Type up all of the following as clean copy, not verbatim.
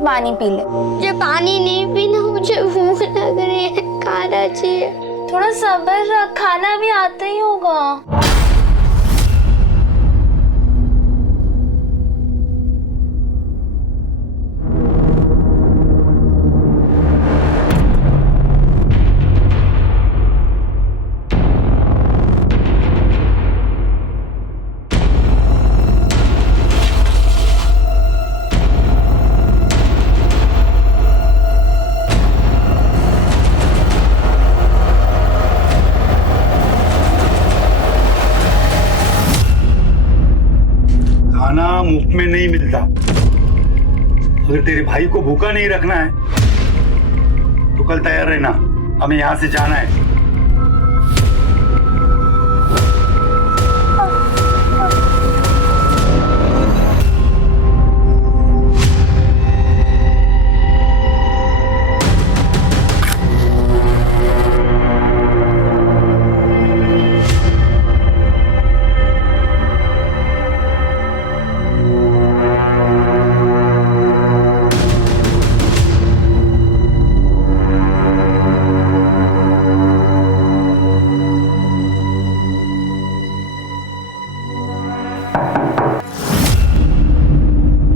पानी पी ले। मुझे पानी नहीं पीना, मुझे भूख लग रही है, खाना चाहिए। थोड़ा सब्र रख, खाना भी आता ही होगा। खाना मुफ्त में नहीं मिलता। अगर तेरे भाई को भूखा नहीं रखना है तो कल तैयार रहना, हमें यहाँ से जाना है।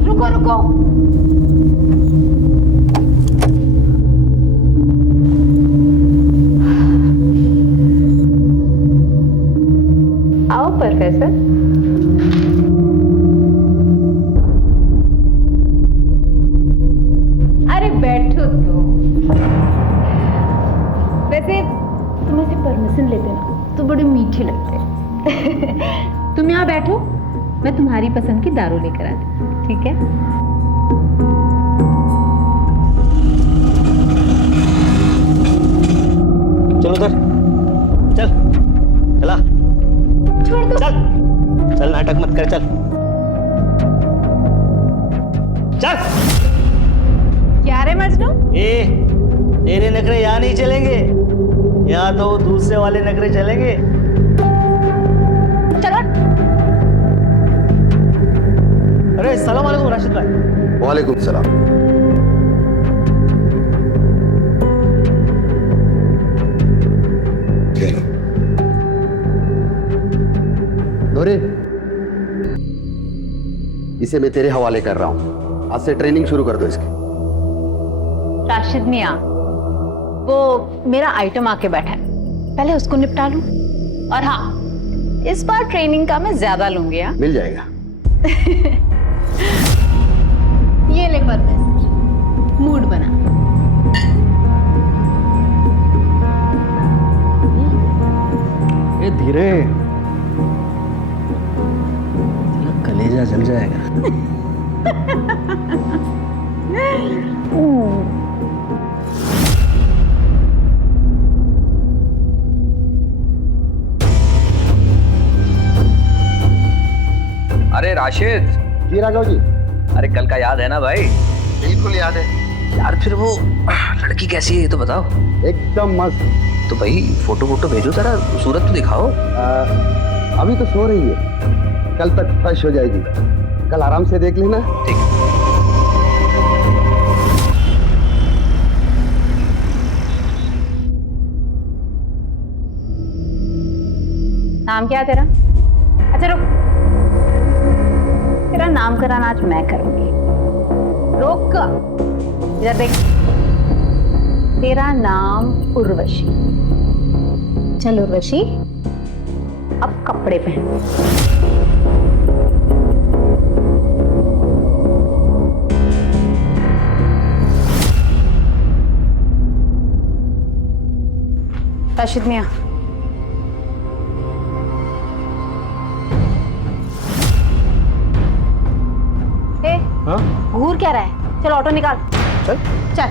रुको रुको, आओ प्रोफेसर। अरे बैठो तो। वैसे तुम ऐसे परमिशन लेते ना तो बड़े मीठे लगते। तुम यहाँ बैठो, मैं तुम्हारी पसंद की दारू लेकर आती हूँ, ठीक है? चलो उधर, चल चला, छोड़ दो। चल चल, नाटक मत कर, चल चल। क्या रे मजनू? ए, तेरे नखरे यहाँ नहीं चलेंगे, यहाँ तो दूसरे वाले नखरे चलेंगे। चलो। अरे सलाम वालेकुम राशिद भाई। वालेकुम सलाम। नूरे, इसे मैं तेरे हवाले कर रहा हूं। आज से ट्रेनिंग शुरू कर दो इसकी। राशिद मियाँ, वो मेरा आइटम आके बैठा है, पहले उसको निपटा लूं। और हाँ, इस बार ट्रेनिंग का मैं ज्यादा लूंगी। हाँ, मिल जाएगा। ये ले परफेक्ट, मूड बना। ए धीरे, कलेजा जल जाएगा। अरे राशिद। जी राघव जी। अरे कल का याद है ना भाई? बिल्कुल याद है यार, फिर वो लड़की कैसी है ये तो बताओ। एकदम मस्त। तो भाई फोटो वोटो भेजो जरा, सूरत तो दिखाओ। अभी तो सो रही है, कल तक फ्रेश हो जाएगी, कल आराम से देख लेना। ठीक है। नाम क्या है तेरा? अच्छा रुक, तेरा नामकरण आज मैं करूंगी। रुक, इधर देख। तेरा नाम उर्वशी। चल उर्वशी, अब कपड़े पहन। राशिद मियाँ, हाँ? घूर क्या रहा है? चल ऑटो निकाल। चल चल।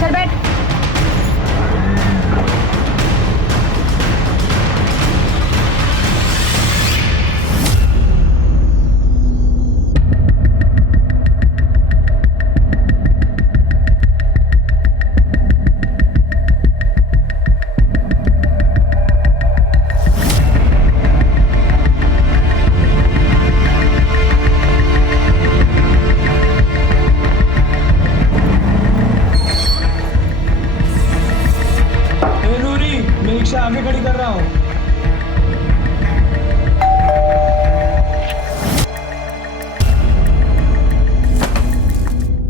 चल बैठ। रिक्शा आगे खड़ी कर रहा हूँ।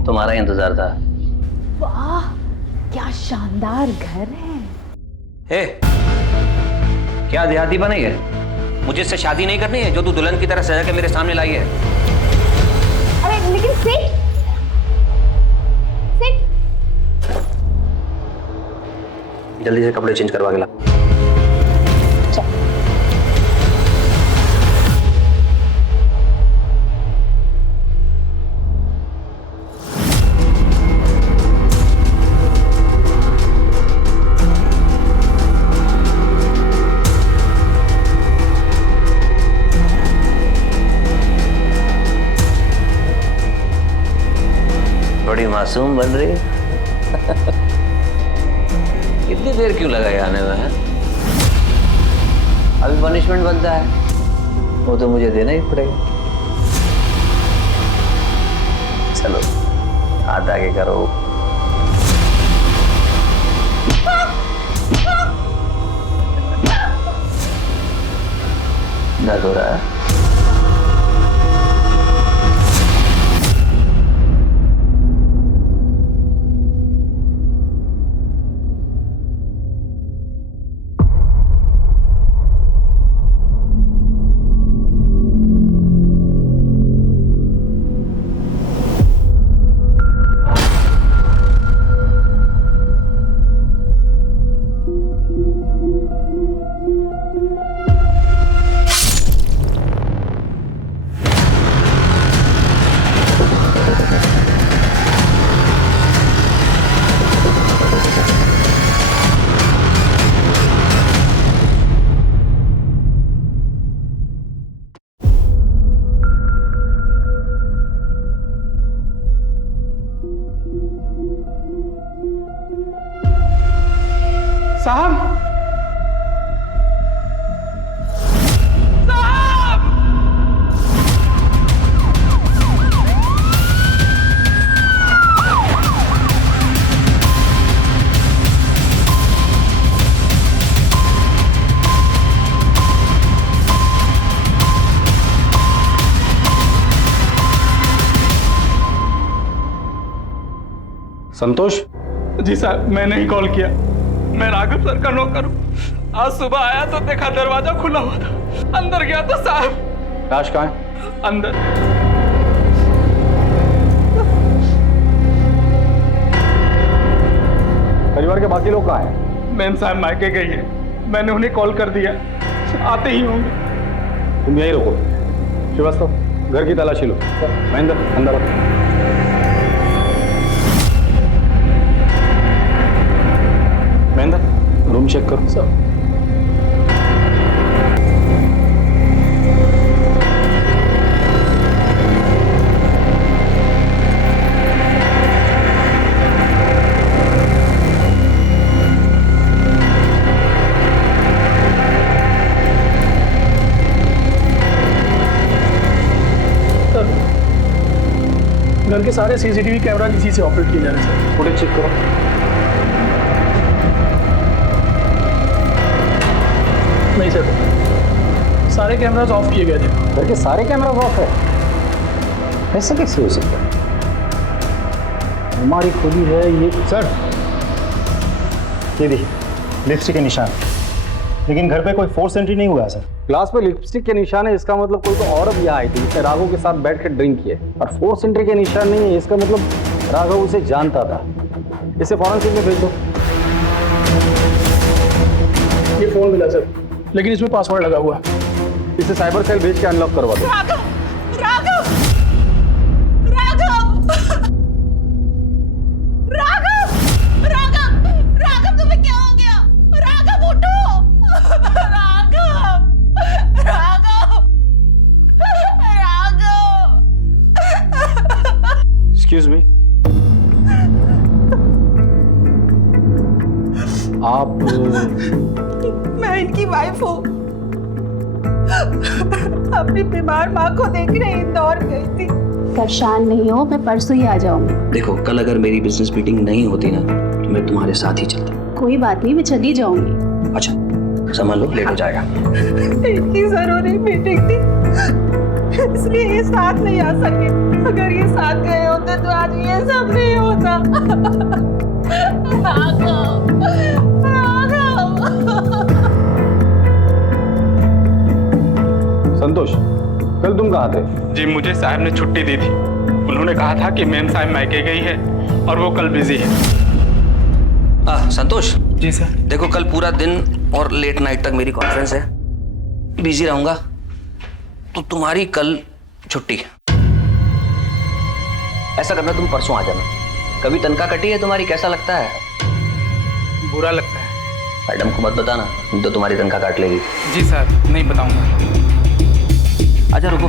तुम्हारा इंतजार था। वाह, क्या शानदार घर है। हे, क्या देहाती बनी है? मुझे इससे शादी नहीं करनी है जो तू दुल्हन की तरह सजा के मेरे सामने लाई है। अरे लेकिन सेठ जल्दी से कपड़े चेंज करवा के ला। बड़ी मासूम बन रही है। इतनी देर क्यों लगाई आने में है? अभी पनिशमेंट बनता है, वो तो मुझे देना ही पड़ेगा। चलो हाथ आगे करो। दर्द हो रहा है? साहब, संतोष? जी साहब, मैंने ही कॉल किया। मैं राघव सर का नौकर हूँ। आज सुबह आया तो देखा दरवाजा खुला हुआ था, अंदर गया तो साहब। लाश कहाँ है? अंदर। परिवार के बाकी लोग कहाँ हैं? मैम साहब मायके गई है, मैंने उन्हें कॉल कर दिया, आते ही होंगे। तुम यही रुको। श्रीवास्तव, घर की तलाशी लो। महेंद्र, अंदर आओ। महेंद्र, रूम चेक करो। सर, घर के सारे सीसीटीवी कैमरा किसी से ऑपरेट किए जा रहे हैं सर। फुटेज चेक करो। नहीं सर, सारे कैमरास ऑफ किए गए थे। घर के सारे कैमरा ऑफ है? ऐसा कैसे हो सकता है? हमारी खुदी है ये। सर, ये देखिए लिपस्टिक के निशान, लेकिन घर पे कोई फोर्स एंट्री नहीं हुआ है सर। ग्लास पे लिपस्टिक के निशान है, इसका मतलब कोई तो औरत यहाँ आई थी जिसने राघव के साथ बैठ कर ड्रिंक किए, और फोर्स एंट्री के निशान नहीं है, इसका मतलब राघव उसे जानता था। इसे फॉरेंसिक में भेज दो। ये फोन मिला सर, लेकिन इसमें पासवर्ड लगा हुआ है। इसे साइबर सेल भेज के अनलॉक करवा दो। राघव, राघव, राघव, राघव, राघव, राघव, तुम्हें क्या हो गया? राघव उठो, राघव, राघव, राघव। एक्सक्यूज मी, आप? मैं इनकी वाइफ हूँ। अपनी बीमार माँ को देखने इंदौर गई थी। परेशान नहीं हो, मैं परसों ही आ जाऊंगी। देखो, कल अगर मेरी बिजनेस मीटिंग नहीं होती ना तो मैं तुम्हारे साथ ही चलता। कोई बात नहीं, मैं चली जाऊंगी। अच्छा, संभाल लो, लेट हो जाएगा। इनकी जरूरी मीटिंग थी, इसलिए ये साथ नहीं आ सके। अगर ये साथ गए होते तो आज ये सब नहीं होता। संतोष, कल तुम कहाँ थे? जी मुझे साहब ने छुट्टी दी थी। उन्होंने कहा था कि मेम साहब मायके गई है और वो कल बिजी है। संतोष जी सर। देखो, कल पूरा दिन और लेट नाइट तक मेरी कॉन्फ्रेंस है, बिजी रहूंगा, तो तुम्हारी कल छुट्टी। ऐसा करना, तुम परसों आ जाना। कभी तनख्वाह कटी है तुम्हारी, कैसा लगता है? बुरा लगता है। मैडम को मत बताना, तो तुम्हारी तनख्वाह काट लेगी। जी सर, नहीं बताऊंगा। आजा, रुको।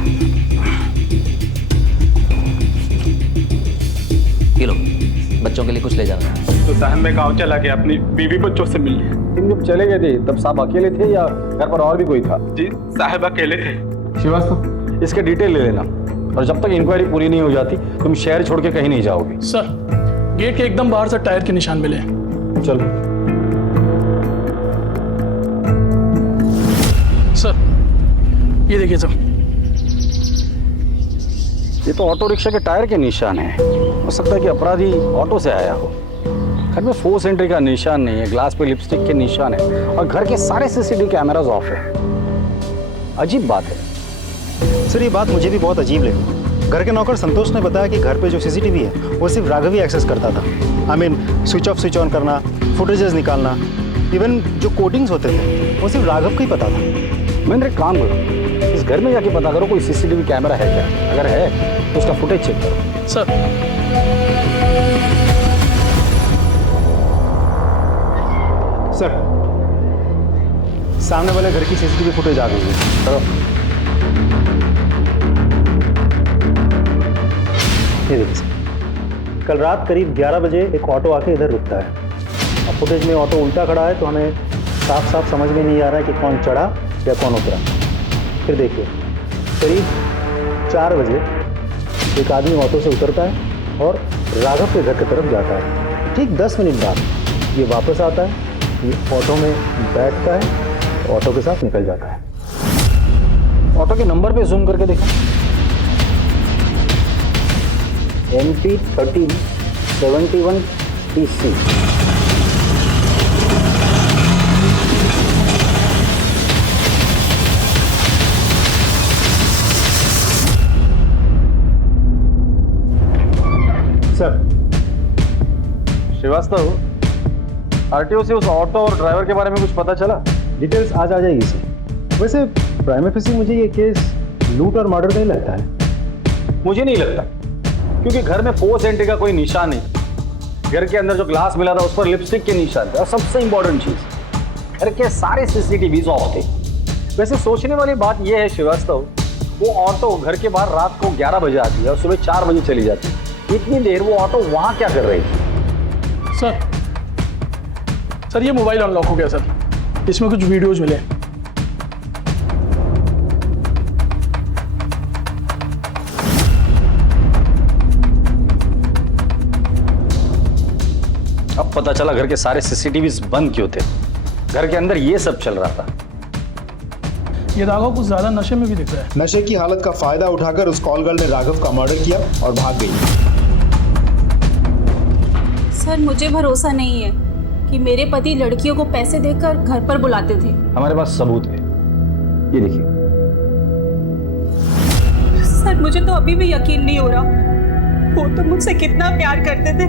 ये लो, बच्चों के लिए कुछ ले जाना। तो साहब मैं गाँव चला गया अपनी बीवी बच्चों से मिलने। तुम जब चले गए थे तब साहब अकेले थे या घर पर और भी कोई था? जी साहब अकेले थे। श्रीवास्तव, इसके डिटेल ले लेना, और जब तक इंक्वायरी पूरी नहीं हो जाती तुम शहर छोड़ के कहीं नहीं जाओगे। सर, गेट के एकदम बाहर से टायर के निशान मिले। चलो। सर, ये देखिए सर, ये तो ऑटो रिक्शा के टायर के निशान है। हो सकता है कि अपराधी ऑटो से आया हो। घर में फोर्स एंट्री का निशान नहीं है, ग्लास पे लिपस्टिक के निशान है, और घर के सारे सीसीटीवी कैमरास ऑफ है। अजीब बात है। सर ये बात मुझे भी बहुत अजीब लगी। घर के नौकर संतोष ने बताया कि घर पे जो सीसीटीवी है वो सिर्फ राघव ही एक्सेस करता था। I mean switch off switch on करना, फुटेजेस निकालना, इवन जो कोडिंग्स होते थे वो सिर्फ राघव को ही पता था। महेंद्र, एक काम करो, इस घर में जाके पता करो कोई सीसीटीवी कैमरा है क्या। अगर है तो उसका फुटेज चेक करो। सर, सर सामने वाले घर की सीसीटीवी फुटेज आ गई है। चलो। ये देखिए सर, कल रात करीब 11 बजे एक ऑटो आके इधर रुकता है। अब फुटेज में ऑटो उल्टा खड़ा है, तो हमें साफ साफ समझ में नहीं आ रहा है कि कौन चढ़ा या कौन उतरा। फिर देखिए, करीब 4 बजे एक आदमी ऑटो से उतरता है और राघव के घर की तरफ जाता है। ठीक 10 मिनट बाद ये वापस आता है, ये ऑटो में बैठता है, ऑटो के साथ निकल जाता है। ऑटो के नंबर पे जूम करके देखो। MP1371TC। सर, श्रीवास्तव, आरटीओ से उस ऑटो और ड्राइवर के बारे में कुछ पता चला? डिटेल्स आज आ जाएगी सर। वैसे प्राइम फेसी मुझे ये केस लूट और मर्डर का ही लगता है। मुझे नहीं लगता, क्योंकि घर में फोर्स एंट्री का कोई निशान नहीं। घर के अंदर जो ग्लास मिला था उस पर लिपस्टिक के निशान थे, और सबसे इंपॉर्टेंट चीज, घर के सारे सीसीटीवी ऑफ थे। वैसे सोचने वाली बात यह है श्रीवास्तव, वो ऑटो घर के बाहर रात को 11 बजे आती है और सुबह 4 बजे चली जाती है। इतनी देर वो ऑटो वहां क्या कर रही थी? सर ये मोबाइल अनलॉक हो गया सर, इसमें कुछ वीडियोज मिले। अब पता चला घर के सारे सीसीटीवी बंद क्यों थे। घर के अंदर ये सब चल रहा था। ये राघव कुछ ज्यादा नशे में भी दिख रहा है। नशे की हालत का फायदा उठाकर उस कॉल गर्ल ने राघव का मर्डर किया और भाग गई। सर मुझे भरोसा नहीं है कि मेरे पति लड़कियों को पैसे देकर घर पर बुलाते थे। हमारे पास सबूत है, ये देखिए। सर मुझे तो अभी भी यकीन नहीं हो रहा, वो तो मुझसे कितना प्यार करते थे,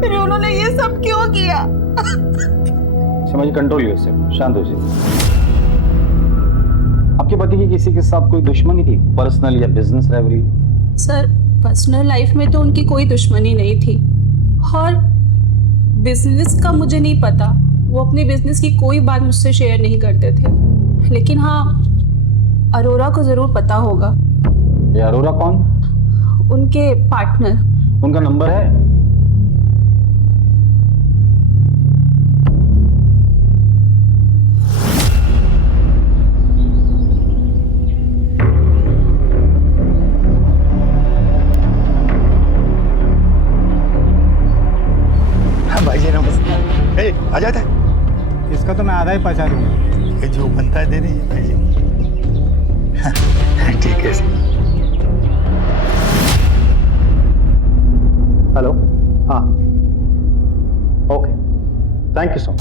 फिर उन्होंने ये सब क्यों किया? समझिए, कंट्रोल यूर, शांत हो जाइए। आपके पति की किसी के साथ कोई दुश्मनी थी, पर्सनल या business rivalry? Sir personal life में तो उनकी कोई दुश्मनी नहीं थी, और बिजनेस का मुझे नहीं पता। वो अपने बिजनेस की कोई बात मुझसे शेयर नहीं करते थे, लेकिन हाँ अरोरा को जरूर पता होगा। ये अरोरा कौन? उनके पार्टनर। उनका नंबर है? भाई जी नमस्ते। आ जाता है। इसका तो मैं आधा ही पचा दूंगा। ये जो बनता है दे दीजिए भाई जी। ठीक है सर। हेलो, हाँ, okay, thank you so much.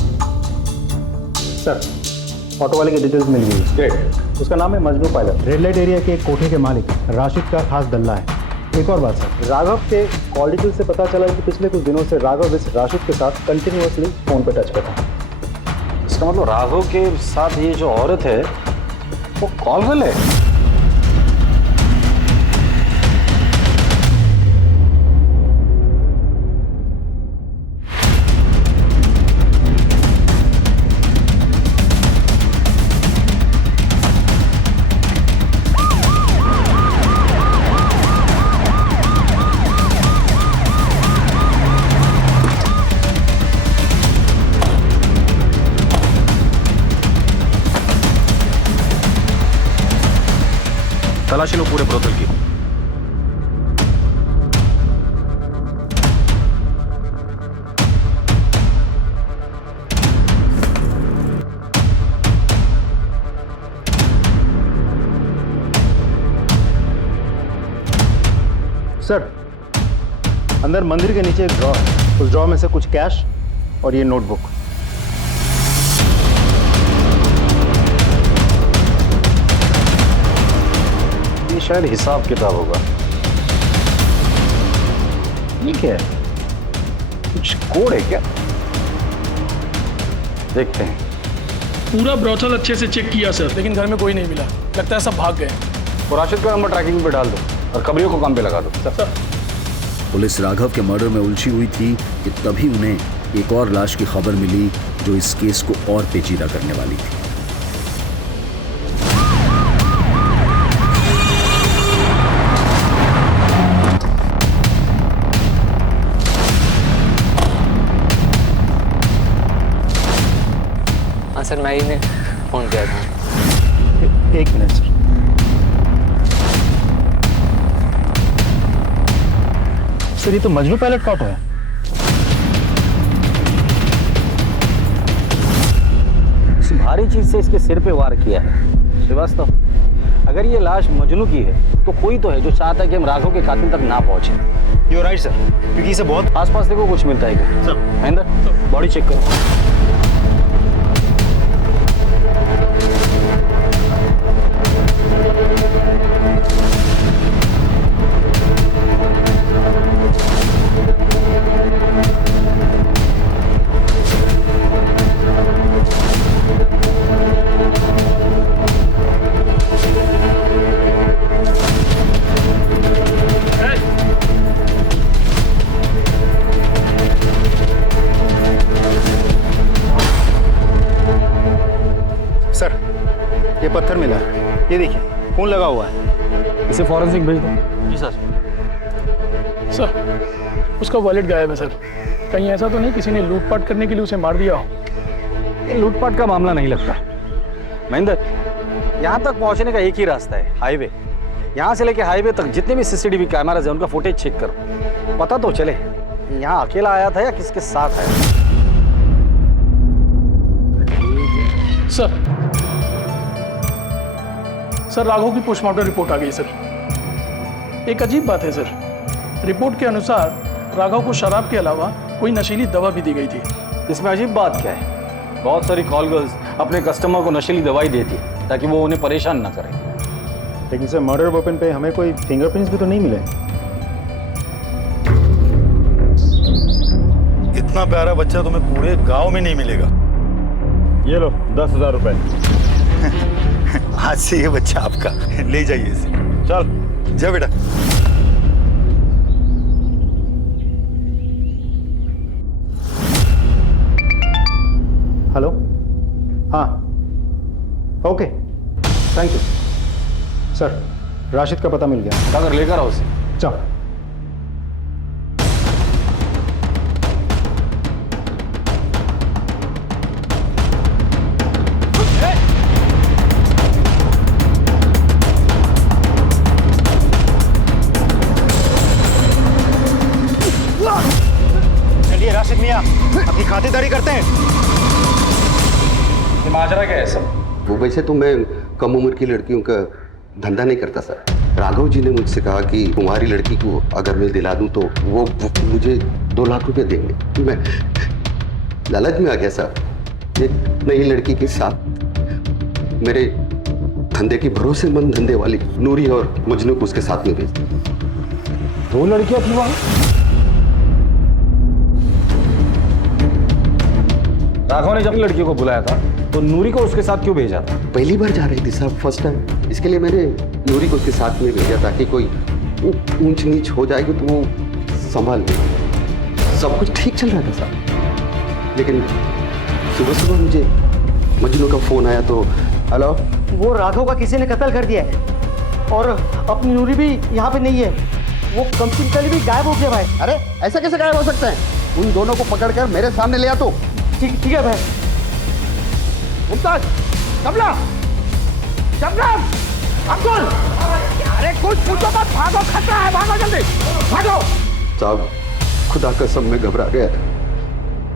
Sir, auto वाले की डिटेल्स मिल गई। ग्रेट। उसका नाम है Majnu pilot, red light area के एक कोठे के मालिक राशिद का खास दल्ला है। एक और बात सर, राघव के कॉल डिटेल से पता चला कि पिछले कुछ दिनों से राघव इस राशिद के साथ कंटिन्यूअसली फोन पे टच पे था। इसका मतलब राघव के साथ ये जो औरत है वो कॉल गर्ल है। तलाशी लो पूरे ब्रोथल की। सर, अंदर मंदिर के नीचे एक ड्रॉ है, उस ड्रॉ में से कुछ कैश और ये नोटबुक। ये शायद हिसाब किताब होगा। ये क्या है? कुछ कोड है क्या? देखते हैं। पूरा ब्रोथल अच्छे से चेक किया सर, लेकिन घर में कोई नहीं मिला। लगता है सब भाग गए। तो राशिद का नंबर ट्रैकिंग पे डाल दो और कबरियों को काम पे लगा दो। सर, पुलिस राघव के मर्डर में उलझी हुई थी कि तभी उन्हें एक और लाश की खबर मिली जो इस केस को और पेचीदा करने वाली थी। हाँ सर, मैं ही ने फोन किया था। एक मिनट सर। सर, ये तो मजनू पायलट का ऑटो है। किसी भारी चीज से इसके सिर पे वार किया है। श्रीवास्तव, अगर ये लाश मजनू की है तो कोई तो है जो चाहता है कि हम राघव के कातिल तक ना पहुंचे। यू राइट सर, क्योंकि इसे बहुत आसपास देखो कुछ मिलता है क्या? सर, महेंद्र, बॉडी चेक करो। सर, ये पत्थर मिला है, ये देखिए खून लगा हुआ है। इसे फॉरेंसिक भेज दो। जी सर। सर, उसका वॉलेट गायब है सर। कहीं ऐसा तो नहीं किसी ने लूटपाट करने के लिए उसे मार दिया हो? ये लूटपाट का मामला नहीं लगता। महेंद्र, यहाँ तक पहुँचने का एक ही रास्ता है, हाईवे। यहाँ से लेके हाईवे तक जितने भी सीसीटीवी कैमराज हैं उनका फुटेज चेक करो, पता तो चले यहाँ अकेला आया था या किसके साथ आया। सर, राघव की पोस्टमार्टम रिपोर्ट आ गई सर। एक अजीब बात है सर, रिपोर्ट के अनुसार राघव को शराब के अलावा कोई नशीली दवा भी दी गई थी। इसमें अजीब बात क्या है? बहुत सारी कॉल गर्ल्स अपने कस्टमर को नशीली दवाई देती ताकि वो उन्हें परेशान ना करें। लेकिन सर, मर्डर वेपन पे हमें कोई फिंगरप्रिंट्स भी तो नहीं मिले। इतना प्यारा बच्चा तुम्हें पूरे गांव में नहीं मिलेगा। ये लो 10,000 रुपए। आज से ये बच्चा आपका, ले जाइए इसे। चल जा बेटा। हेलो, हाँ, okay, thank you sir. Rashid का पता मिल गया। अगर लेकर आओ उसे। चल। चलिए राशिद मियां, अपनी खातिरदारी करते हैं। ये माजरा क्या है सब? वो वैसे तो मैं कम उम्र की लड़कियों का धंधा नहीं करता सर। राघव जी ने मुझसे कहा कि तुम्हारी लड़की को अगर मैं दिला दूं तो वो मुझे 2 लाख रुपए देंगे। मैं लालच में आ गया सर। एक नई लड़की के साथ मेरे धंधे की भरोसेमंद धंधे वाली नूरी और मजनू को उसके साथ में भेज दी। 2 लड़कियां थी वहां? राघव ने जब लड़की को बुलाया था तो नूरी को उसके साथ क्यों भेजा था? पहली बार जा रही थी साहब, फर्स्ट टाइम। इसके लिए मैंने नूरी को उसके साथ में भेजा ताकि कोई ऊंच नीच हो जाएगी तो वो संभाल ले। सब कुछ ठीक चल रहा था साहब, लेकिन सुबह सुबह मुझे मजनू का फोन आया तो हेलो, वो राघव का किसी ने कत्ल कर दिया है और अपनी नूरी भी यहाँ पे नहीं है। वो कंप्लीटली भी गायब हो गया भाई। अरे ऐसा कैसे गायब हो सकते हैं? उन दोनों को पकड़कर मेरे सामने ले आ तो। ठीक है भाई। मुमताज, कमला, शबनम, अब्दुल, अरे कुछ पूछो मत, भागो, खतरा है, भागो जल्दी, भागो। साहब खुदा कसम में घबरा गया,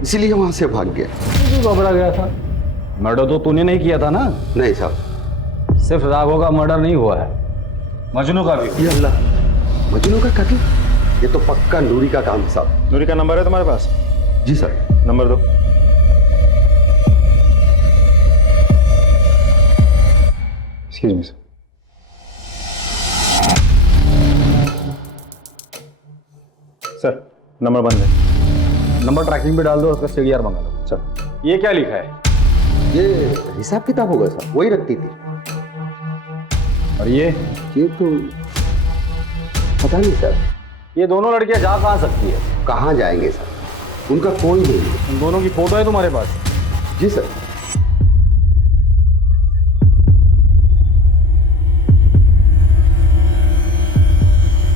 इसीलिए वहां से भाग गया। क्यों घबरा गया था? मर्डर तो तूने नहीं किया था ना? नहीं साहब। सिर्फ राघव का मर्डर नहीं हुआ है, मजनू का भी। ये अल्लाह, मजनू का कत्ल? ये तो पक्का नूरी का काम है साहब। नूरी का नंबर है तुम्हारे पास? जी सर। नंबर दो। Excuse me sir. Sir number बंद है। नंबर ट्रैकिंग पे डाल दो, उसका सीडीआर मंगा लो। सर ये क्या लिखा है? ये हिसाब किताब होगा सर, वही रखती थी। और ये तो पता नहीं सर। ये दोनों लड़कियां जा कहाँ सकती है? कहाँ जाएंगे सर, उनका कोई नहीं है। उन दोनों की फोटो है तुम्हारे पास? जी सर।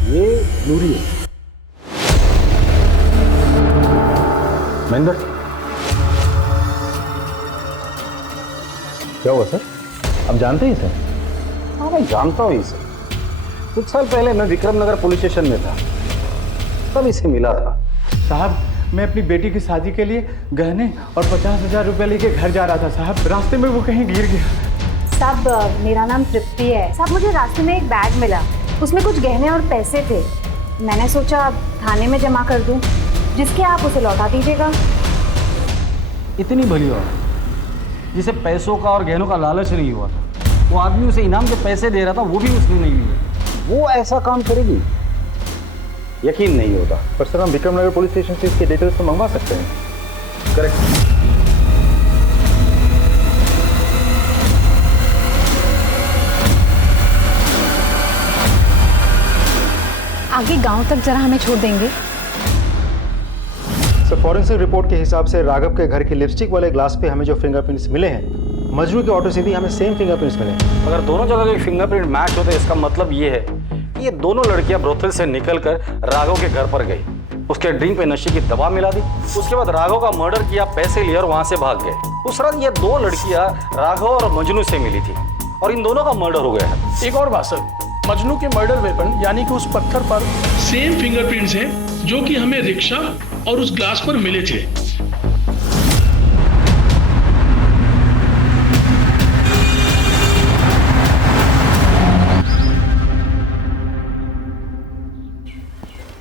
ये नूरी है। महेंद्र, क्या हुआ सर? आप जानते हैं इसे? हाँ मैं जानता हूँ इसे। कुछ साल पहले मैं विक्रम नगर पुलिस स्टेशन में था, तब इसे मिला था। साहब मैं अपनी बेटी की शादी के लिए गहने और 50,000 रुपए लेके घर जा रहा था साहब, रास्ते में वो कहीं गिर गया। साहब मेरा नाम तृप्ति है। साहब मुझे रास्ते में एक बैग मिला, उसमें कुछ गहने और पैसे थे। मैंने सोचा थाने में जमा कर दूं, जिसके आप उसे लौटा दीजिएगा। इतनी भली औरत जिसे पैसों का और गहनों का लालच नहीं हुआ था, वो आदमी उसे इनाम के पैसे दे रहा था, वो भी उसने नहीं लिए। वो ऐसा काम करेगी? यकीन नहीं होता। पर सर हम विक्रमनगर पुलिस स्टेशन से इसके डिटेल्स तो मंगवा सकते हैं। करेक्ट। आगे गांव तक जरा हमें छोड़ देंगे? सर फॉरेंसिक रिपोर्ट के हिसाब से राघव के घर के लिपस्टिक वाले ग्लास पे हमें जो फिंगरप्रिंट्स मिले हैं, मजनू के ऑटो से भी हमें सेम फिंगरप्रिंट्स मिले हैं। अगर दोनों जगह के फिंगरप्रिंट मैच होते, इसका मतलब ये है कि ये दोनों लड़कियां ब्रोथल से निकलकर राघव के घर पर गई, उसके ड्रिंक पे नशे की दवा मिला दी, उसके बाद राघव का मर्डर किया, पैसे लिए और वहां से भाग गए। उस रात ये 2 लड़कियां राघव और मजनू से मिली थी और इन दोनों का मर्डर हो गया है। एक और बात सर, मजनू के मर्डर वेपन यानी कि उस पत्थर पर सेम फिंगरप्रिंट्स हैं जो कि हमें रिक्शा और उस ग्लास पर मिले थे।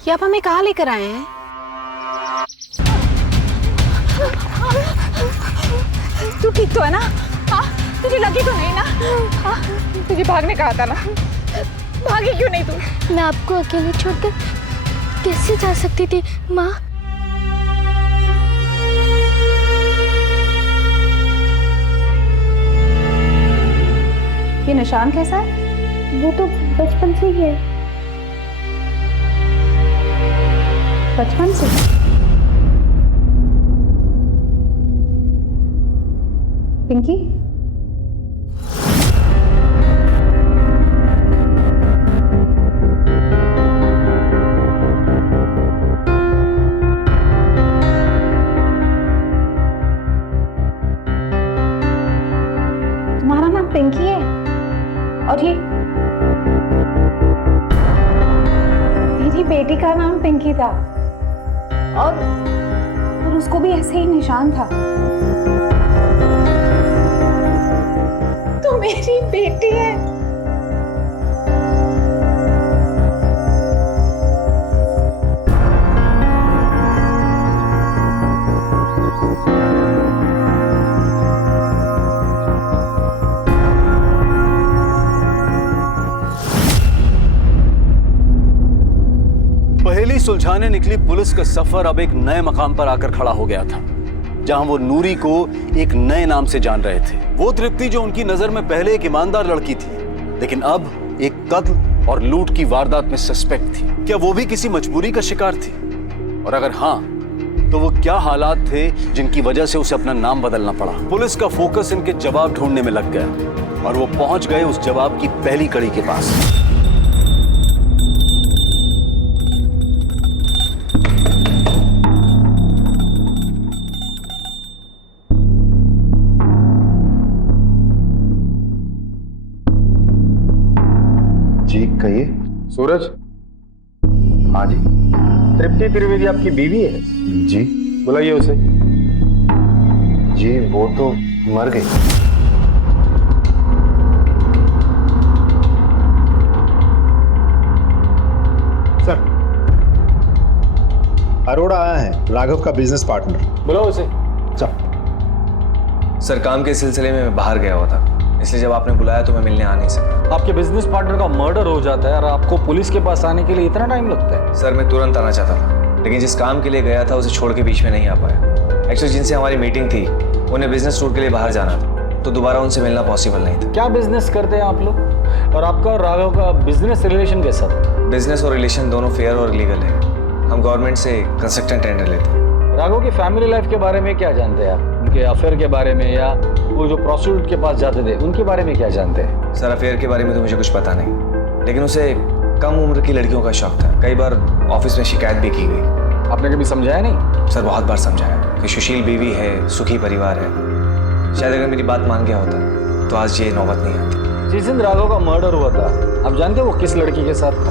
ये आप हमें कहाँ लेकर आए हैं? तू ठीक तो है ना? हाँ तुझे लगी तो नहीं ना? हाँ तुझे भागने कहा था ना, भागी क्यों नहीं तू? मैं आपको अकेले छोड़कर कैसे जा सकती थी माँ? ये निशान कैसा है? वो तो बचपन से ही है। बचपन से? पिंकी तुम्हारा नाम पिंकी है और ये मेरी बेटी का नाम पिंकी था और उसको भी ऐसे ही निशान था। मेरी बेटी है। पहेली सुलझाने निकली पुलिस का सफर अब एक नए मकाम पर आकर खड़ा हो गया था, जहां वो नूरी को एक नए नाम से जान रहे थे। वो तृप्ति जो उनकी नजर में पहले एक ईमानदार लड़की थी, लेकिन अब एक कत्ल और लूट की वारदात में सस्पेक्ट थी। क्या वो भी किसी मजबूरी का शिकार थी? और अगर हाँ, तो वो क्या हालात थे जिनकी वजह से उसे अपना नाम बदलना पड़ा? पुलिस का फोकस इनके जवाब ढूंढने में लग गया और वो पहुंच गए उस जवाब की पहली कड़ी के पास। जी कहिए। सूरज। हाँ जी। तृप्ति त्रिवेदी आपकी बीवी है? जी। बुलाइए उसे। जी वो तो मर गई। सर, अरोड़ा आया है, राघव का बिजनेस पार्टनर। बुलाओ उसे। सर, काम के सिलसिले में मैं बाहर गया हुआ था, इसलिए जब आपने बुलाया तो मैं मिलने आ नहीं सका। आपके बिजनेस पार्टनर का मर्डर हो जाता है और आपको पुलिस के पास आने के लिए इतना टाइम लगता है? सर, मैं तुरंत आना चाहता था, लेकिन जिस काम के लिए गया था उसे छोड़ के बीच में नहीं आ पाया। एक्चुअली जिनसे हमारी मीटिंग थी उन्हें बिजनेस टूर के लिए बाहर जाना था, तो दोबारा उनसे मिलना पॉसिबल नहीं था। क्या बिजनेस करते हैं आप लोग? और आपका और राघव का बिजनेस रिलेशन कैसा था? बिजनेस और रिलेशन दोनों फेयर और लीगल है। हम गवर्नमेंट से कंस्ट्रक्शन टेंडर लेते हैं। राघव की फैमिली लाइफ के बारे में क्या जानते हैं आप? उनके अफेयर के बारे में, या वो जो प्रोस्टिट्यूट के पास जाते थे उनके बारे में क्या जानते हैं? सर, अफेयर के बारे में तो मुझे कुछ पता नहीं, लेकिन उसे कम उम्र की लड़कियों का शौक था। कई बार ऑफिस में शिकायत भी की गई। आपने कभी समझाया नहीं? सर, बहुत बार समझाया कि सुशील बीवी है, सुखी परिवार है। शायद अगर मेरी बात मान गया होता तो आज ये नौबत नहीं आती। जिस दिन राघव का मर्डर हुआ था, आप जानते हो वो किस लड़की के साथ था?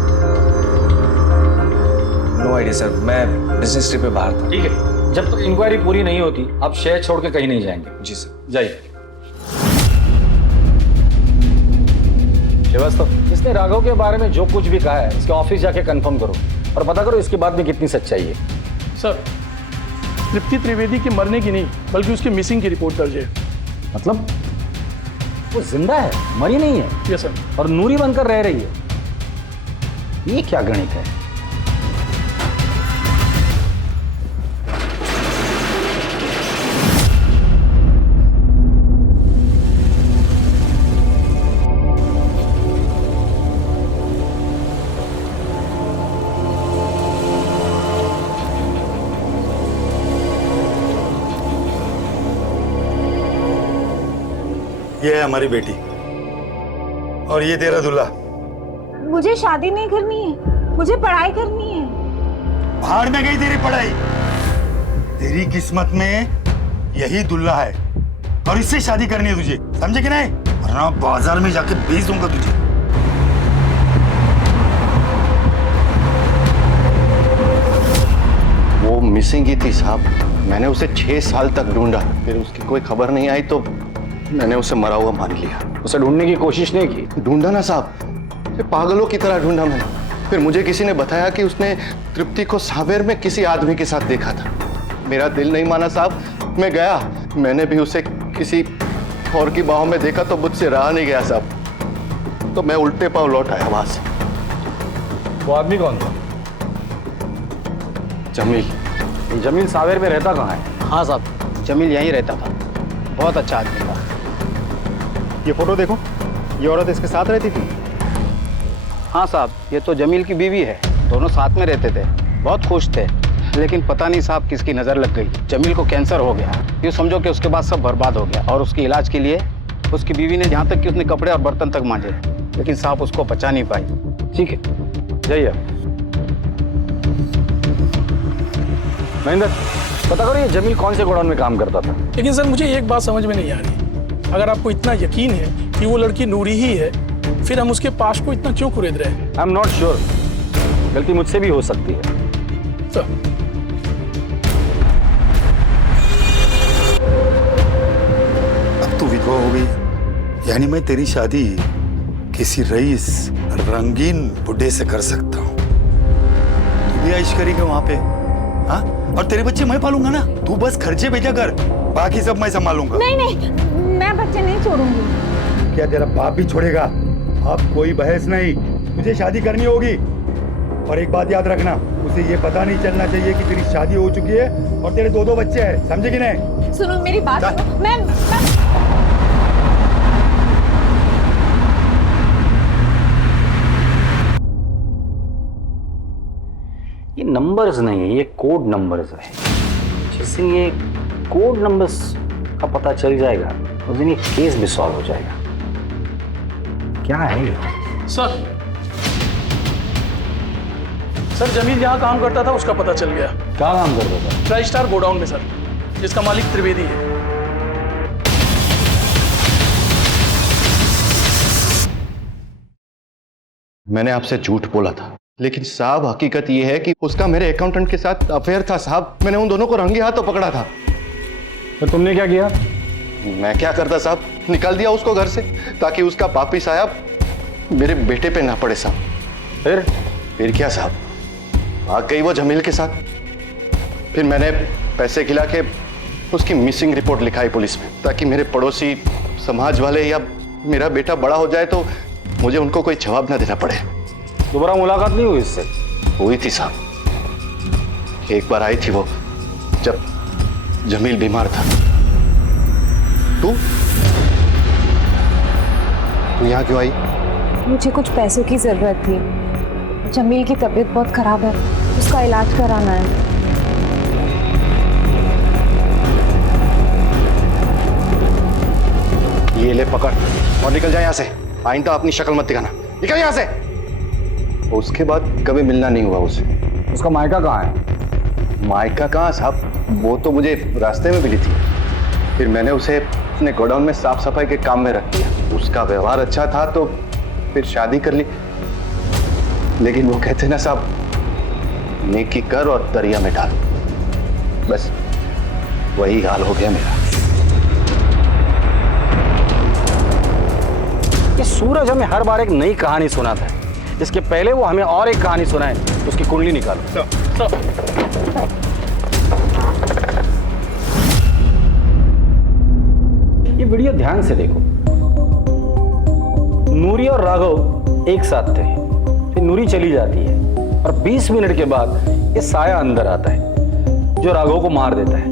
नो आइडिया सर, मैं बिजनेस ट्रिप पे बाहर था। ठीक है, जब तक इंक्वायरी पूरी नहीं होती आप शहर छोड़ के कहीं नहीं जाएंगे। जी सर। जाइए। श्रीवास्तव, इसने राघव के बारे में जो कुछ भी कहा है इसके ऑफिस जाके कंफर्म करो और पता करो इसकी बात में कितनी सच्चाई है। सर, तृप्ति त्रिवेदी के मरने की नहीं बल्कि उसके मिसिंग की रिपोर्ट दर्ज है। मतलब वो जिंदा है, मरी नहीं है? Yes sir. और नूरी बनकर रह रही है? ये क्या गणित है? ये है हमारी बेटी और ये तेरा दूल्हा। मुझे शादी नहीं करनी है, मुझे पढ़ाई करनी है। भाड़ में गई तेरी पढ़ाई। तेरी किस्मत में यही दूल्हा है और इससे शादी करनी है तुझे, समझे कि नहीं? वरना बाजार में जाके बेच दूंगा तुझे। वो मिसिंग ही थी साहब। मैंने उसे 6 साल तक ढूंढा, फिर उसकी कोई खबर नहीं आई तो मैंने उसे मरा हुआ मान लिया। उसे ढूंढने की कोशिश नहीं की? ढूंढा ना साहब, पागलों की तरह ढूंढा मैंने। फिर मुझे किसी ने बताया कि उसने तृप्ति को सावेर में किसी आदमी के साथ देखा था। मेरा दिल नहीं माना साहब, मैं गया। मैंने भी उसे किसी और की बाहों में देखा तो मुझसे रहा नहीं गया साहब, तो मैं उल्टे पांव लौट आया वहां से। वो आदमी कौन था? जमील। जमील सावेर में रहता कहाँ है? हाँ साहब, जमील यहीं रहता था। बहुत अच्छा आदमी था। ये फोटो देखो, ये औरत इसके साथ रहती थी। हाँ साहब, ये तो जमील की बीवी है। दोनों साथ में रहते थे, बहुत खुश थे। लेकिन पता नहीं साहब किसकी नज़र लग गई। जमील को कैंसर हो गया। यूँ समझो कि उसके बाद सब बर्बाद हो गया। और उसके इलाज के लिए उसकी बीवी ने यहाँ तक कि उसने कपड़े और बर्तन तक मांजे, लेकिन साहब उसको बचा नहीं पाई। ठीक है, जाइए। महेंद्र, पता करो ये जमील कौन से गोडाउन में काम करता था? लेकिन सर मुझे एक बात समझ में नहीं आ रही। अगर आपको इतना यकीन है कि वो लड़की नूरी ही है, फिर हम उसके पास को इतना क्यों कुरेद रहे हैं? आई एम नॉट श्योर, गलती मुझसे भी हो सकती है। सर, अब तू विधवा हो गई, यानी मैं तेरी शादी किसी रईस रंगीन बुड्ढे से कर सकता हूँ। तू भी ऐश करेगा वहां पे, हाँ? और तेरे बच्चे मैं पालूंगा ना, तू बस खर्चे भेजा कर, बाकी सब मैं संभालूंगा। नहीं नहीं, मैं बच्चे नहीं छोड़ूंगी। क्या तेरा बाप भी छोड़ेगा? अब कोई बहस नहीं, तुझे शादी करनी होगी। और एक बात याद रखना, उसे ये पता नहीं चलना चाहिए कि तेरी शादी हो चुकी है और तेरे 2 बच्चे हैं, समझे कि नहीं? सुनो मेरी बात, मैं ये नंबर्स नहीं है, ये कोड नंबर्स है। जिस दिन ये कोड नंबर्स का पता चल जाएगा उस दिन ये केस भी सॉल्व हो जाएगा। क्या है ये? सर जमील जहाँ काम करता था उसका पता चल गया। क्या काम करता था? ट्राई स्टार गोडाउन में सर, जिसका मालिक त्रिवेदी है। मैंने आपसे झूठ बोला था, लेकिन साहब हकीकत ये है कि उसका मेरे अकाउंटेंट के साथ अफेयर था साहब। मैंने उन दोनों को रंगे हाथों पकड़ा था। तो तुमने क्या किया? मैं क्या करता साहब, निकाल दिया उसको घर से ताकि उसका पापी साहब मेरे बेटे पे ना पड़े साहब। फिर क्या साहब, भाग गई वो जमील के साथ। फिर मैंने पैसे खिला के उसकी मिसिंग रिपोर्ट लिखाई पुलिस में, ताकि मेरे पड़ोसी समाज वाले या मेरा बेटा बड़ा हो जाए तो मुझे उनको कोई जवाब ना देना पड़े। दोबारा मुलाकात नहीं हुई इससे? हुई थी साहब, एक बार आई थी वो जब जमील बीमार था। तू यहाँ क्यों आई? मुझे कुछ पैसों की जरूरत थी। जमील की तबीयत बहुत खराब है, उसका इलाज कराना है। ये ले पकड़ और निकल जाए यहाँ से। आइंदा अपनी शक्ल मत दिखाना, निकल यहाँ से। उसके बाद कभी मिलना नहीं हुआ उससे। उसका मायका कहाँ है? मायका कहाँ साहब, वो तो मुझे रास्ते में मिली थी। फिर मैंने उसे अपने गोडाउन में साफ सफाई के काम में रख दिया। उसका व्यवहार अच्छा था तो फिर शादी कर ली। लेकिन वो कहते ना साहब, नेकी कर और दरिया में डाल, बस वही हाल हो गया मेरा। ये सूरज हमें हर बार एक नई कहानी सुनाता है। इसके पहले वो हमें और एक कहानी सुनाए, उसकी कुंडली निकालो। ये वीडियो ध्यान से देखो। नूरी और राघव एक साथ थे, फिर नूरी चली जाती है और 20 मिनट के बाद ये साया अंदर आता है जो राघव को मार देता है।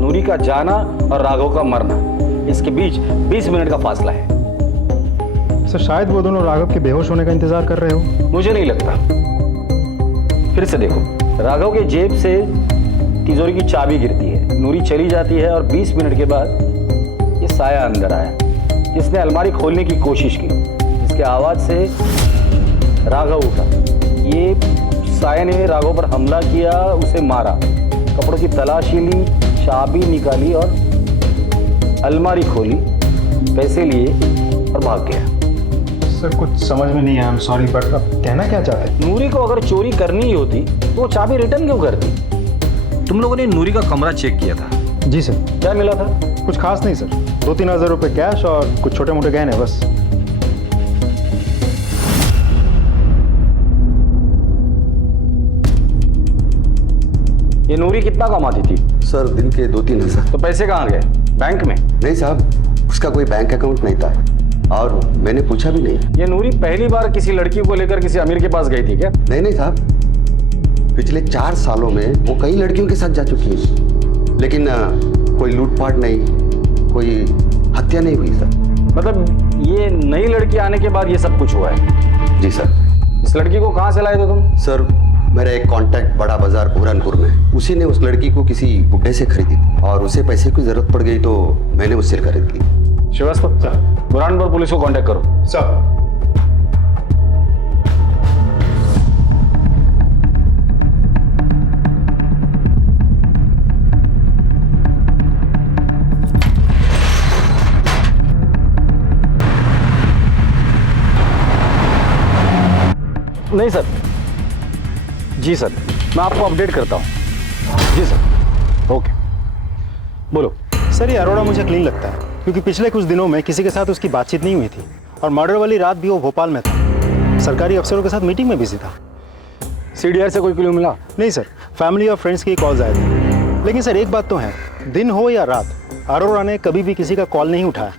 नूरी का जाना और राघव का मरना, इसके बीच 20 मिनट का फासला है। सर शायद वो दोनों राघव के बेहोश होने का इंतजार कर रहे हो। मुझे नहीं लगता। फिर से देखो, राघव के जेब से तिजोरी की चाबी गिरती है, नूरी चली जाती है और 20 मिनट के बाद ये साया अंदर आया जिसने अलमारी खोलने की कोशिश की। इसके आवाज से राघव उठा। ये साया ने राघव पर हमला किया, उसे मारा, कपड़ों की तलाशी ली, चाबी निकाली और अलमारी खोली, पैसे लिए और भाग गया। सर कुछ समझ में नहीं आया, आई एम सॉरी, बट आप कहना क्या चाहते हैं? नूरी को अगर चोरी करनी ही होती तो वो चाबी रिटर्न क्यों करती? तुम लोगों ने नूरी का कमरा चेक किया था? जी सर। क्या मिला था? कुछ खास नहीं सर, 2-3 हज़ार रुपए कैश और कुछ छोटे मोटे गहने बस। ये नूरी कितना कमाती थी? सर दिन के 2-3 हज़ार। तो पैसे कहाँ गए? बैंक में? नहीं साहब, उसका कोई बैंक अकाउंट नहीं था और मैंने पूछा भी नहीं। ये नूरी पहली बार किसी लड़की को लेकर किसी अमीर के पास गई थी क्या? नहीं साहब, पिछले 4 सालों में वो कई लड़कियों के साथ जा चुकी है, लेकिन कोई लूटपाट नहीं, कोई हत्या नहीं हुई सर। मतलब ये नई लड़की आने के बाद ये सब कुछ हुआ है? जी सर। इस लड़की को कहाँ से लाए थे तुम? सर मेरा एक कांटेक्ट बड़ा बाजार बुरहानपुर में, उसी ने उस लड़की को किसी बुड्ढे से खरीदी थी और उसे पैसे की जरूरत पड़ गई तो मैंने उससे खरीद ली। श्रीवास्तव सर, बुरहानपुर पुलिस को कांटेक्ट करो। सर। नहीं सर। जी सर, मैं आपको अपडेट करता हूँ। जी सर, ओके। बोलो। सर ये अरोड़ा मुझे क्लीन लगता है, क्योंकि पिछले कुछ दिनों में किसी के साथ उसकी बातचीत नहीं हुई थी और मर्डर वाली रात भी वो भोपाल में था, सरकारी अफसरों के साथ मीटिंग में बिजी था। CDR से कोई क्लू मिला? नहीं सर, फैमिली और फ्रेंड्स की कॉल्स आए थे। लेकिन सर एक बात तो है, दिन हो या रात, अरोरा ने कभी भी किसी का कॉल नहीं उठाया।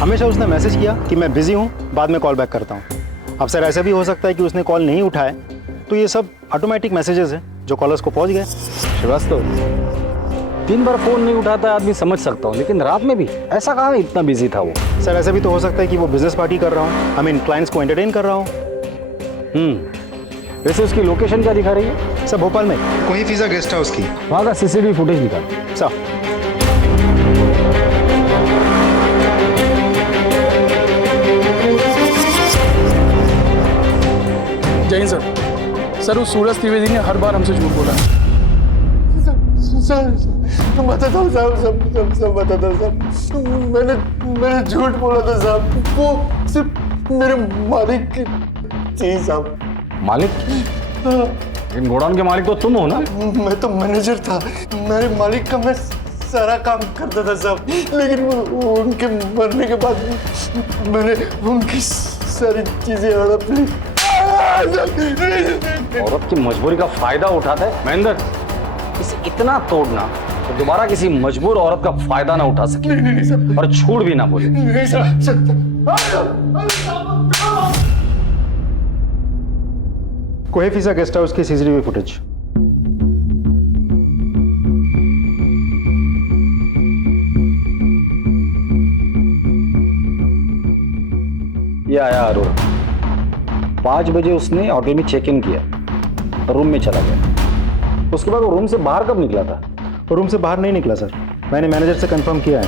हमेशा उसने मैसेज किया कि मैं बिजी हूँ, बाद में कॉल बैक करता हूँ। अब सर ऐसा भी हो सकता है कि उसने कॉल नहीं उठाए तो ये सब ऑटोमेटिक मैसेजेस हैं जो कॉलर्स को पहुँच गए। श्रीवास्तव, दिन भर फोन नहीं उठाता है आदमी, समझ सकता हूँ, लेकिन रात में भी ऐसा कहाँ इतना बिजी था वो? सर ऐसा भी तो हो सकता है कि वो बिजनेस पार्टी कर रहा हूँ, आई मीन क्लाइंट्स को एंटरटेन कर रहा हूँ। वैसे उसकी लोकेशन क्या दिखा रही है? सर भोपाल में कोई फिजा गेस्ट हाउस की वहाँ का CCTV फुटेज निकाल। सर जय सर उस सूरज त्रिवेदी ने हर बार हमसे झूठ बोला। सर बताता हूँ साहब, सब बताता हूँ साहब। मैंने झूठ बोला था साहब, वो सिर्फ मेरे मालिक की थी साहब। मालिक? इन गोडाउन के मालिक तो तुम हो ना? मैं तो मैनेजर था, मेरे मालिक का मैं सारा काम करता था साहब, लेकिन उनके मरने के बाद मैंने उनकी सारी चीजें हड़प ली। औरत की मजबूरी का फायदा उठाता है महेंद्र, इसे इतना तोड़ना तो दोबारा किसी मजबूर औरत का फायदा ना उठा सके। नहीं, और झूठ भी ना बोले। नहीं कोई फिजा गेस्ट हाउस की CCTV फुटेज। ये आया अरोरा, 5 बजे उसने होटल में चेक इन किया, रूम में चला गया। उसके बाद वो रूम से बाहर कब निकला था? वो रूम से बाहर नहीं निकला सर, मैंने मैनेजर से कंफर्म किया है।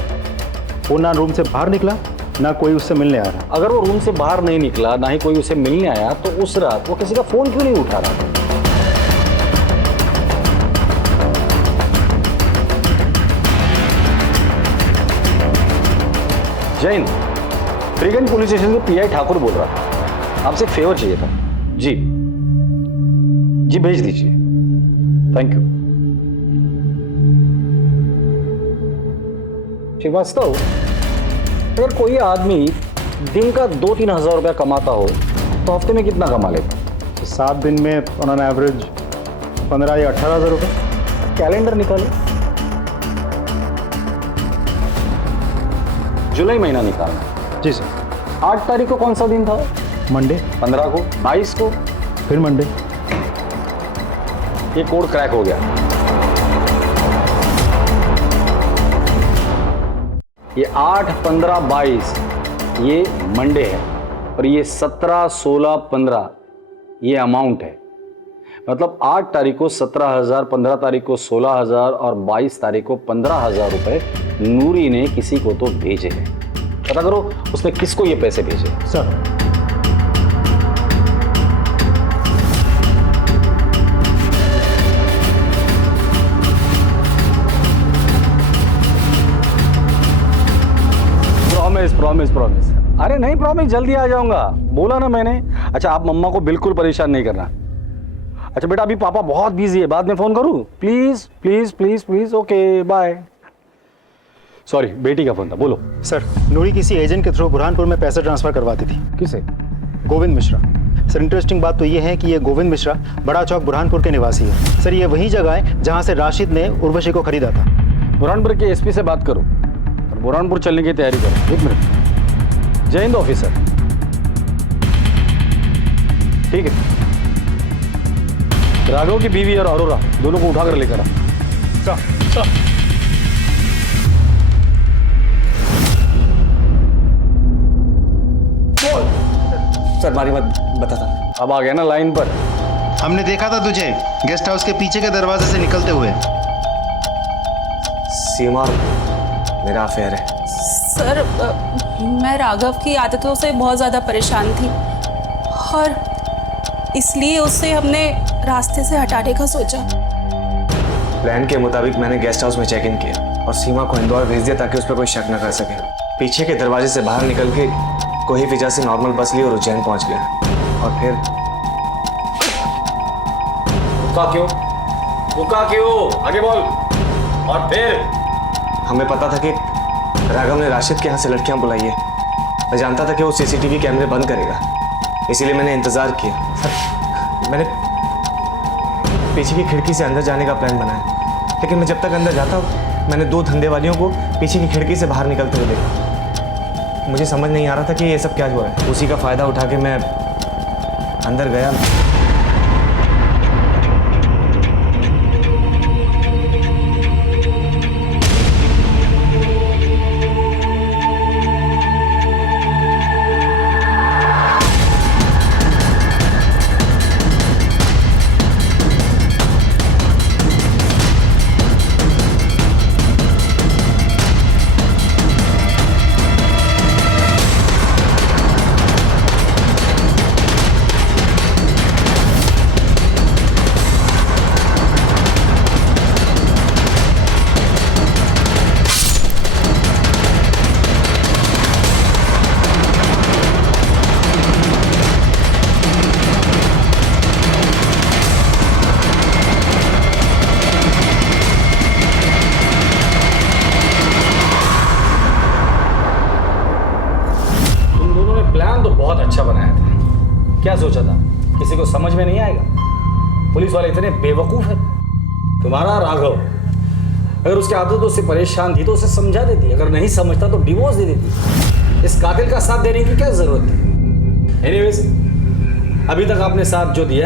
वो ना रूम से बाहर निकला, ना कोई उससे मिलने आ रहा। अगर वो रूम से बाहर नहीं निकला, ना ही कोई उसे मिलने आया, तो उस रात वो किसी का फोन क्यों नहीं उठा रहा था? जैन, फ्रीगंज पुलिस स्टेशन से PI ठाकुर बोल रहा था, आपसे एक फेवर चाहिए था। जी भेज दीजिए, थैंक यू। श्रीवास्तव, अगर कोई आदमी दिन का 2-3 हज़ार रुपया कमाता हो तो हफ्ते में कितना कमा लेता? तो 7 दिन में ऑन एवरेज 15 या 18 हज़ार रुपये। कैलेंडर निकालो, जुलाई महीना निकालना। जी सर। 8 तारीख को कौन सा दिन था? मंडे। 15 को, 22 को, फिर मंडे। ये कोड क्रैक हो गया। ये 8, 15, 22 ये मंडे है और ये 17, 16, 15 ये अमाउंट है। मतलब 8 तारीख को 17,000, 15 तारीख को 16,000 और 22 तारीख को 15,000 रुपए नूरी ने किसी को तो भेजे हैं। पता करो उसने किसको ये पैसे भेजे। Sir promise. अरे नहीं प्रॉमिस, जल्दी आ जाऊंगा, बोला ना मैंने। अच्छा आप मम्मा को बिल्कुल परेशान नहीं करना। अच्छा बेटा अभी पापा बहुत बिजी है, बाद में फोन करूं? Please please please please. Okay bye. Sorry बेटी का फोन था, बोलो। सर नूरी किसी एजेंट के थ्रू बुरहानपुर में पैसे ट्रांसफर करवाती थी। किसे? गोविंद मिश्रा। सर इंटरेस्टिंग बात तो ये है कि ये गोविंद मिश्रा बड़ा चौक बुरहानपुर के निवासी है। सर ये वही जगह है जहां से राशिद ने उर्वशी को खरीदा था। बुरहानपुर के SP से बात करो और बुरहानपुर चलने की तैयारी करो। 1 मिनट। जय हिंद ऑफिसर। ठीक है, राघव की बीवी और अरोरा दोनों को उठाकर लेकर आ। सर मारी मत बताता। अब आ गया ना लाइन पर। हमने देखा था तुझे गेस्ट हाउस के पीछे के दरवाजे से निकलते हुए। सीमा मेरा अफेयर है। सर मैं राघव की आदतों से बहुत ज़्यादा परेशान थी और इसलिए उससे हमने रास्ते से हटाने का सोचा। प्लान के मुताबिक मैंने गेस्ट हाउस में चेक इन किया और सीमा को इंदौर भेज दिया ताकि उस पर कोई शक न कर सके। पीछे के दरवाजे से बाहर निकल के कोई फिजा से नॉर्मल बस ली और उज्जैन पहुंच गया। और फिर रुका क्यों? आगे बोल। और फिर हमें पता था कि राघव ने राशिद के यहाँ से लड़कियां बुलाई है। मैं जानता था कि वो सीसीटीवी कैमरे बंद करेगा, इसीलिए मैंने इंतजार किया। सर, मैंने पीछे की खिड़की से अंदर जाने का प्लान बनाया, लेकिन मैं जब तक अंदर जाता हूँ मैंने 2 धंधेवालियों को पीछे की खिड़की से बाहर निकलते हुए देखा। मुझे समझ नहीं आ रहा था कि ये सब क्या हो रहा है। उसी का फायदा उठा के मैं अंदर गया। बहुत अच्छा बनाया था। क्या सोचा था किसी को समझ में नहीं आएगा? पुलिस वाले इतने बेवकूफ है। तुम्हारा राघव अगर उसकी आदतों से परेशान थी तो उसे समझा देती, अगर नहीं समझता तो डिवोर्स दे देती। इस कातिल का साथ देने की क्या जरूरत थी? एनीवेज, अभी तक आपने साथ जो दिया है